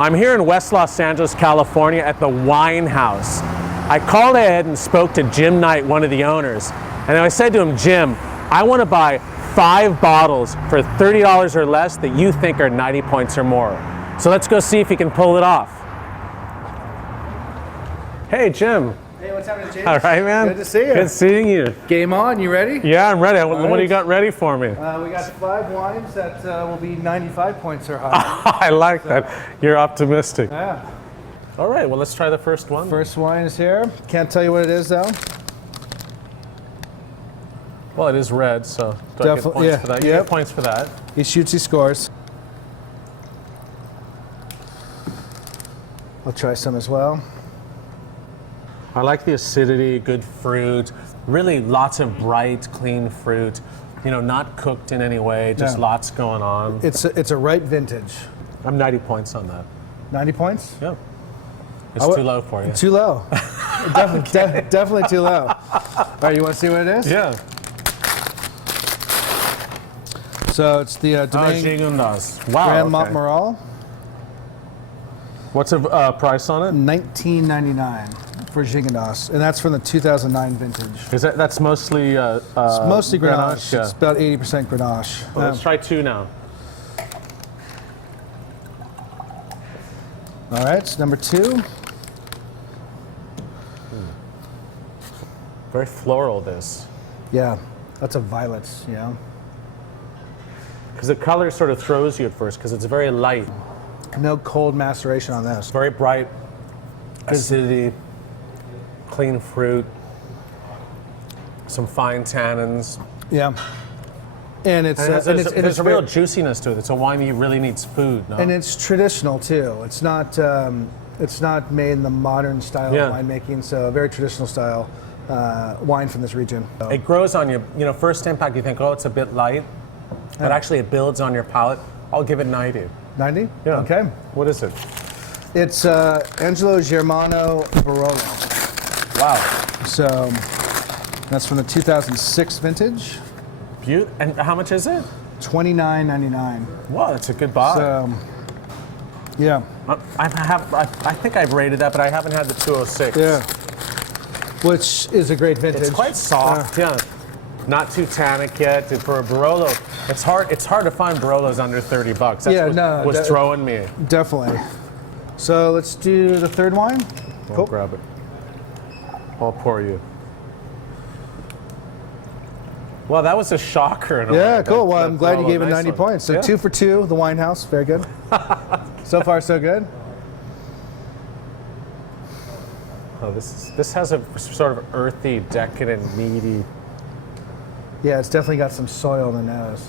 I'm here in West Los Angeles, California at the Wine House. I called ahead and spoke to Jim Knight, one of the owners, and I said to him, Jim, I want to buy 5 bottles for $30 or less that you think are 90 points or more. So let's go see if he can pull it off. Hey, Jim. Hey, what's happening, James? All right, man. Good to see you. Good seeing you. Game on, you ready? Yeah, I'm ready. What right. do you got ready for me? We got 5 wines that will be 95 points or higher. I like that. You're optimistic. Yeah. All right, well, let's try the first one. First wine is here. Can't tell you what it is, though. Well, it is red, so do I get points for that? You get points for that. He shoots, he scores. I'll try some as well. I like the acidity, good fruit, really lots of bright, clean fruit. You know, not cooked in any way, just lots going on. It's a ripe vintage. I'm 90 points on that. 90 points? Yeah. It's too low for you. Too low. Definitely too low. All right, you want to see what it is? Yeah. So it's the Domaine Gigondas. Wow. Grand Montmoral. What's the price on it? $19.99 for Gigondas, and that's from the 2009 vintage. Is that's mostly It's mostly Grenache. Yeah. It's about 80% Grenache. Well, let's try 2 now. All right, it's number 2. Very floral, this. Yeah, that's a violet, you know. Because the color sort of throws you at first, because it's very light. No cold maceration on this. Very bright, acidity, clean fruit, some fine tannins. Yeah. And there's a real juiciness to it. It's a wine that really needs food. No? And it's traditional too. It's not made in the modern style of winemaking. So a very traditional style wine from this region. It grows on you. You know, first impact you think, oh, it's a bit light, but actually it builds on your palate. I'll give it 90. 90? Yeah. Okay. What is it? It's Angelo Germano Barolo. Wow. So that's from the 2006 vintage. And how much is it? $29.99. Wow, that's a good buy. So, yeah. I think I've rated that, but I haven't had the 206. Yeah. Which is a great vintage. It's quite soft, yeah. Not too tannic yet. For a Barolo, it's hard to find Barolos under $30. That's what's throwing me. Definitely. So let's do the third wine. I'll grab it. I'll pour you. Well, that was a shocker. Yeah, cool. Well, I'm glad you gave it 90 points. So 2 for 2, the Wine House. Very good. So far, so good. Oh, this has a sort of earthy, decadent, meaty. Yeah, it's definitely got some soil in the nose.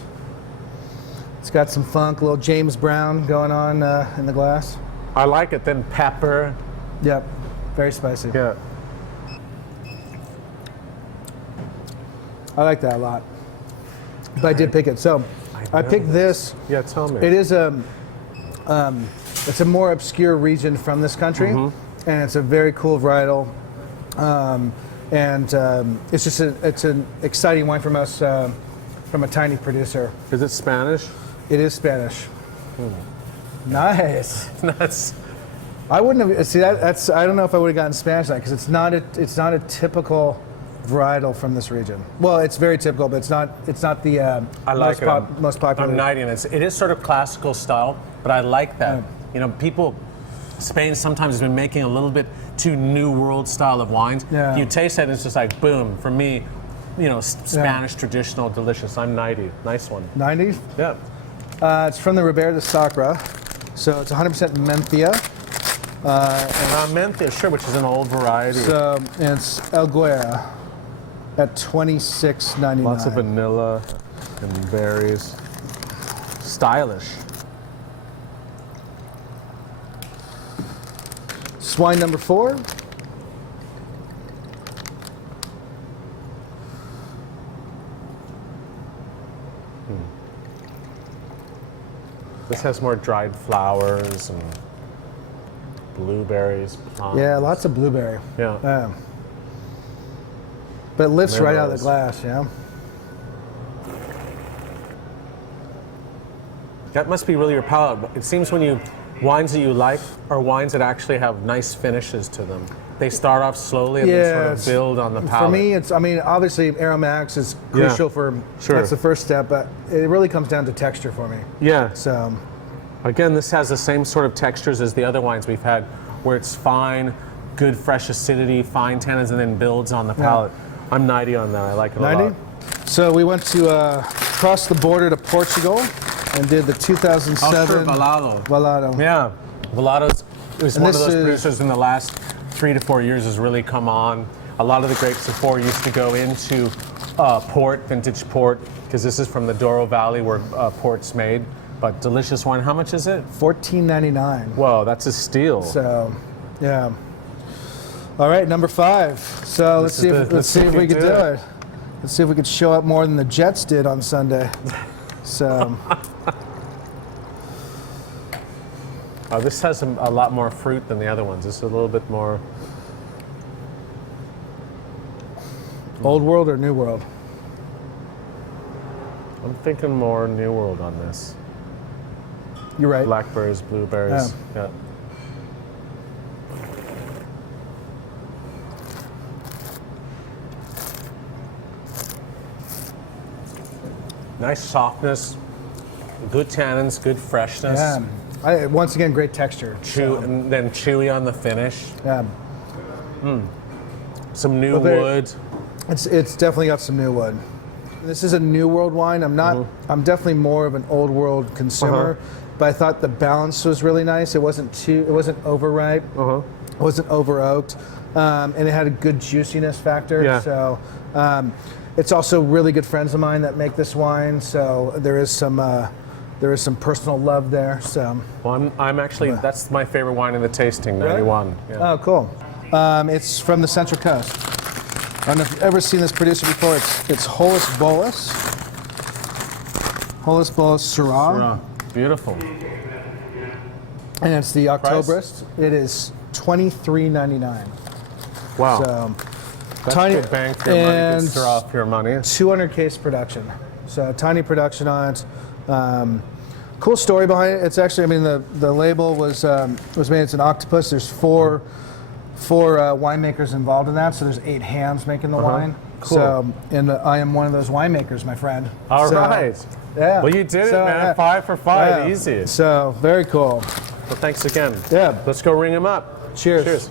It's got some funk, a little James Brown going on in the glass. I like it. Then pepper. Yep, very spicy. Yeah. I like that a lot. But I did pick it. So I picked this. Yeah, tell me. It is it's a more obscure region from this country, and it's a very cool varietal. It's just it's an exciting wine from us, from a tiny producer. Is it Spanish? It is Spanish. Nice. That's. I wouldn't have. See, that's. I don't know if I would have gotten Spanish on it because it's not a typical varietal from this region. Well, it's very typical, but it's not the most popular. I'm 90, and it is sort of classical style, but I like that. You know, Spain sometimes has been making a little bit too new world style of wines. Yeah. You taste it, and it's just like boom. For me, you know, Spanish traditional, delicious. I'm 90. Nice one. 90? Yeah. It's from the Ribera de Sacra, so it's 100% Menthia. Menthia, sure, which is an old variety. So and it's El Guerra at $26.99. Lots of vanilla and berries. Stylish. Wine number 4. This has more dried flowers and blueberries, plums. Yeah, lots of blueberry. Yeah. But it lifts right out of the glass, yeah. That must be really your palate. It seems when you wines that you like are wines that actually have nice finishes to them. They start off slowly and then sort of build on the palate. For me, it's, I mean, obviously aromatics is crucial for, that's the first step, but it really comes down to texture for me. Yeah. So, again, this has the same sort of textures as the other wines we've had, where it's fine, good fresh acidity, fine tannins, and then builds on the palate. I'm 90 on that. I like it a 90? lot. So we went to cross the border to Portugal and did the 2007 Valado. Yeah, Valado's was one of those producers in the last 3 to 4 years has really come on. A lot of the grapes before used to go into port, vintage port, because this is from the Douro Valley where port's made. But delicious wine. How much is it? $14.99. Whoa, that's a steal. So, yeah. All right, number 5. So let's see if we could do it. Let's see if we could show up more than the Jets did on Sunday. So. Oh, this has a lot more fruit than the other ones. This is a little bit more. Old World or New World? I'm thinking more New World on this. You're right. Blackberries, blueberries. Yeah. Nice softness, good tannins, good freshness. Yeah. Once again, great texture. And then chewy on the finish. Yeah. Some new wood. It's definitely got some new wood. This is a New World wine. I'm not. I'm definitely more of an Old World consumer, but I thought the balance was really nice. It wasn't overripe. It wasn't over oaked, and it had a good juiciness factor. Yeah. So. It's also really good friends of mine that make this wine, so there is some personal love there. So, well, I'm actually that's my favorite wine in the tasting. 91. Really? Yeah. Oh, cool. It's from the Central Coast. I don't know if you've ever seen this producer before. It's Hollis Bolus. Hollis Bolus Syrah. Beautiful. And it's the Oktoberfest. It is $23.99. Wow. So. That's good bang for your money, good Syrah for your money. 200 case production, so tiny production on it. Cool story behind it. It's actually, I mean, the label was made. It's an octopus. There's four winemakers involved in that. So there's 8 hands making the wine. Cool. So, and I am one of those winemakers, my friend. All right. Yeah. Well, you did it, man. 5 for 5. Yeah. Easy. So very cool. Well, thanks again. Yeah. Let's go ring him up. Cheers. Cheers.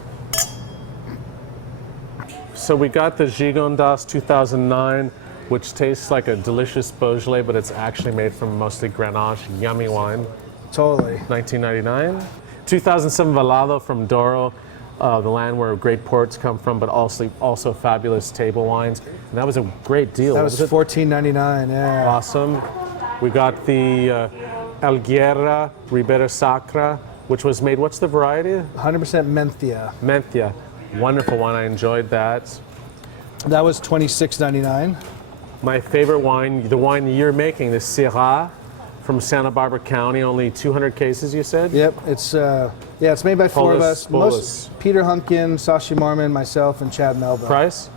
So we got the Gigondas 2009, which tastes like a delicious Beaujolais, but it's actually made from mostly Grenache, yummy wine. Totally. 1999. 2007 Valado from Douro, the land where great ports come from, but also fabulous table wines. And that was a great deal. That was $14.99. Yeah. Awesome. We got the Alguera Ribera Sacra, which was made. What's the variety? 100% Menthia. Menthia. Wonderful one. I enjoyed that. That was $26.99. My favorite wine, the wine you're making, the Syrah from Santa Barbara County, only 200 cases, you said? Yep. It's made by 4 of us. Peter Hunkin, Sashi Marmon, myself, and Chad Melville. Price?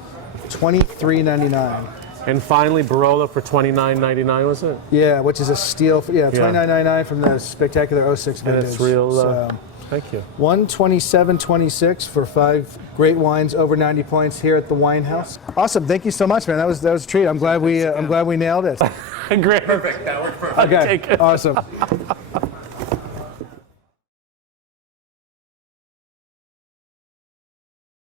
$23.99. And finally, Barolo for $29.99, was it? Yeah, which is a steal. $29.99 from the spectacular 06 vintage. And it's real. Thank you. 127.26 for 5 great wines, over 90 points here at the Wine House. Awesome, thank you so much, man. That was a treat. I'm glad we nailed it. Great. Perfect. That worked perfect. Okay, awesome.